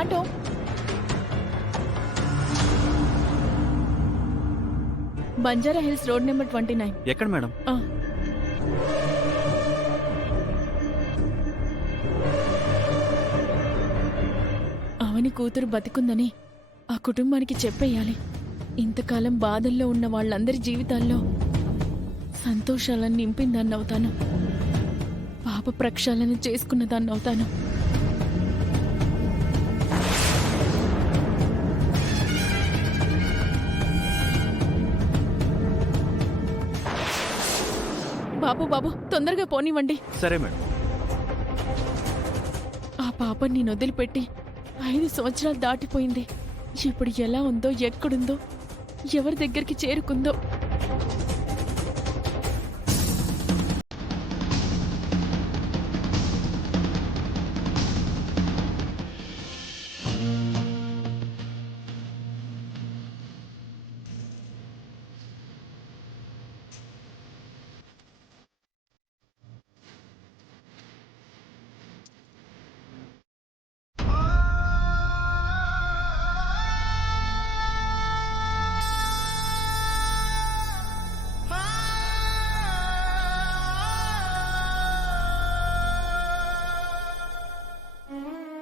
Auto. Banjara hills road number 29. ఎక్కడ madam? అవని కూతురు బతికుందని ఆ కుటుంబానికి చెప్పేయాలి. ఇంతకాలం బాధల్లో ఉన్న వాళ్ళందరి జీవితాల్లో సంతోషాలను నింపిందాన్నవుతాను. పాప ప్రక్షాళన చేసుకున్నదాన్నవుతాను. బాబు బాబు తొందరగా పోనివ్వండి. సరే మేడం. ఆ పాప నేను వదిలిపెట్టి 5 సంవత్సరాలు దాటిపోయింది. ఇప్పుడు ఎలా ఉందో, ఎక్కడుందో, ఎవరి దగ్గరికి చేరుకుందో.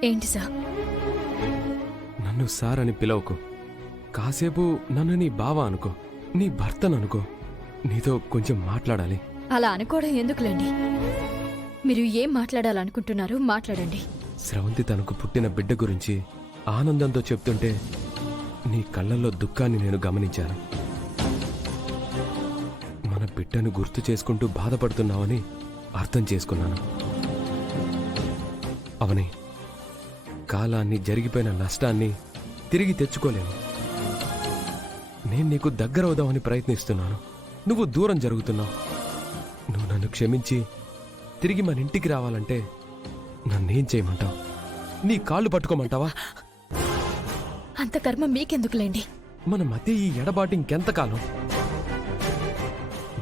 ఏంటి సార్? నన్ను సార్ అని పిలవకు. కాసేపు నన్ను నీ బావ అనుకో, నీ భర్తననుకో. నీతో కొంచెం మాట్లాడాలి. అలా అనుకోవడం ఎందుకులేండి. మీరు ఏం మాట్లాడాలనుకుంటున్నారో మాట్లాడండి. స్రవంతి తనకు పుట్టిన బిడ్డ గురించి ఆనందంతో చెప్తుంటే నీ కళ్ళల్లో దుఃఖాన్ని నేను గమనించాను. మన బిడ్డను గుర్తు చేసుకుంటూ బాధపడుతున్నావని అర్థం చేసుకున్నాను. అవని, కాలాన్ని, జరిగిపోయిన నష్టాన్ని తిరిగి తెచ్చుకోలేను. నేను నీకు దగ్గరవుదామని ప్రయత్నిస్తున్నాను. నువ్వు దూరం జరుగుతున్నావు. నువ్వు నన్ను క్షమించి తిరిగి మన ఇంటికి రావాలంటే నన్నేం చేయమంటావు? నీ కాళ్ళు పట్టుకోమంటావా? అంత కర్మ మీకెందుకులేండి. మన మధ్య ఈ ఎడబాటు ఇంకెంతకాలం?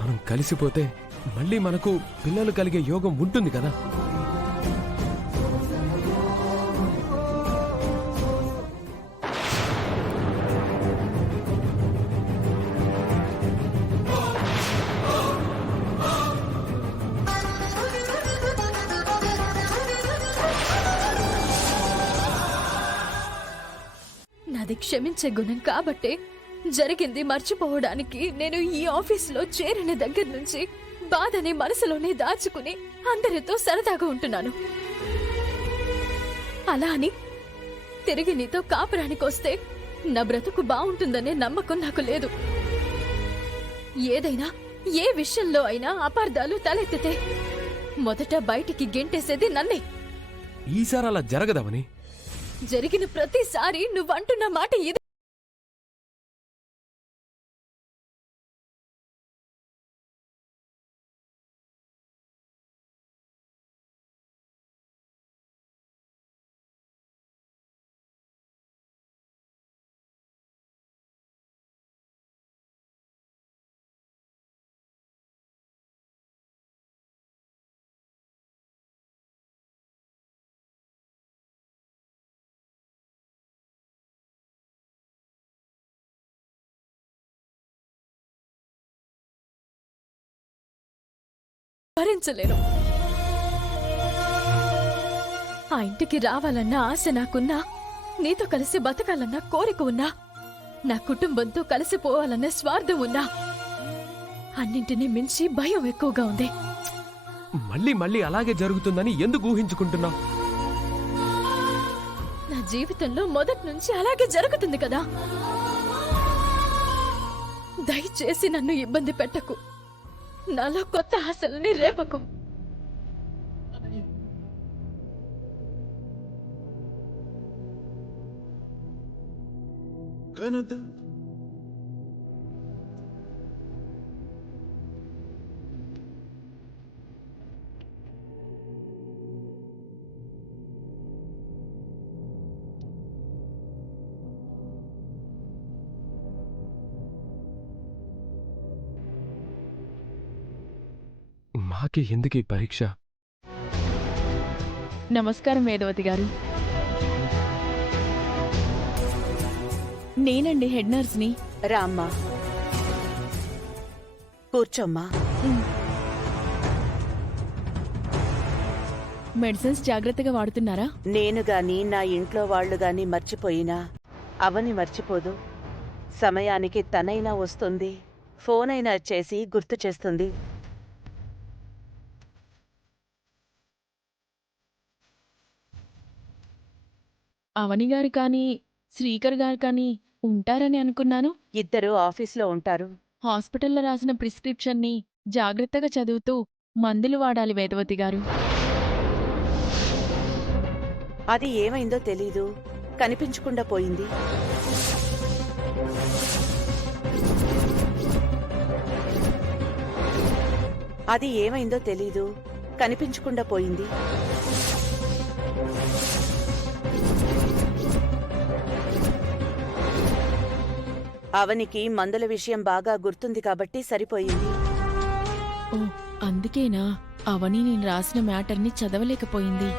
మనం కలిసిపోతే మళ్ళీ మనకు పిల్లలు కలిగే యోగం ఉంటుంది కదా. నాది క్షమించే గుణం కాబట్టే జరిగింది మర్చిపోవడానికి నేను ఈ ఆఫీసులో చేరిన దగ్గర నుంచి బాధని మనసులోనే దాచుకుని అందరితో సరదాగా ఉంటున్నాను. అలా అని తిరిగి నీతో కాపురానికొస్తే నా బ్రతుకు బావుంటుందనే నమ్మకం నాకు లేదు. ఏదైనా, ఏ విషయంలో అయినా అపార్థాలు తలెత్తితే మొదట బయటికి గెంటేసేది నన్నే. ఈసారి అలా జరగదవని. జరిగిన ప్రతిసారి నువ్వంటున్న మాట ఇది. భరించలేను. ఆ ఇంటికి రావాలన్న ఆశ నాకున్నా, నీతో కలిసి బతకాలన్న కోరిక ఉన్నా, నా కుటుంబంతో కలిసిపోవాలన్న స్వార్థం ఉన్నా, అన్నింటినీ మించి భయం ఎక్కువగా ఉంది. మళ్ళీ మళ్ళీ అలాగే జరుగుతుందని ఎందుకు ఊహించుకుంటున్నావు? నా జీవితంలో మొదటి నుంచి అలాగే జరుగుతుంది కదా. దయచేసి నన్ను ఇబ్బంది పెట్టకు. నాలో కొత్త ఆశలని రేపకు. మాకి ఎందుకు ఈ పరీక్ష? నమస్కారం వేదవతి గారు. నేనండి హెడ్ నర్స్ని. రామ్మా, కూర్చోమ్మా. మెడిసిన్స్ జాగ్రత్తగా వాడుతున్నారా? నేను గాని నా ఇంట్లో వాళ్ళు గాని మర్చిపోయినా అవని మర్చిపోదు. సమయానికి తనైనా వస్తుంది, ఫోన్ అయినా చేసి గుర్తు చేస్తుంది. అవని గారు కానీ శ్రీకర్ గారు కానీ ఉంటారని అనుకున్నాను. ఇద్దరు ఆఫీస్లో ఉంటారు. హాస్పిటల్లో రాసిన ప్రిస్క్రిప్షన్ని జాగ్రత్తగా చదువుతూ మందులు వాడాలి వేదవతి గారు. అది ఏమైందో తెలీదు, కనిపించకుండా పోయింది. అది ఏమైందో తెలీదు, కనిపించకుండా పోయింది. అవనికి మందుల విషయం బాగా గుర్తుంది కాబట్టి సరిపోయింది. ఓ అందుకేనా అవని నేను రాసిన మ్యాటర్ని చదవలేకపోయింది.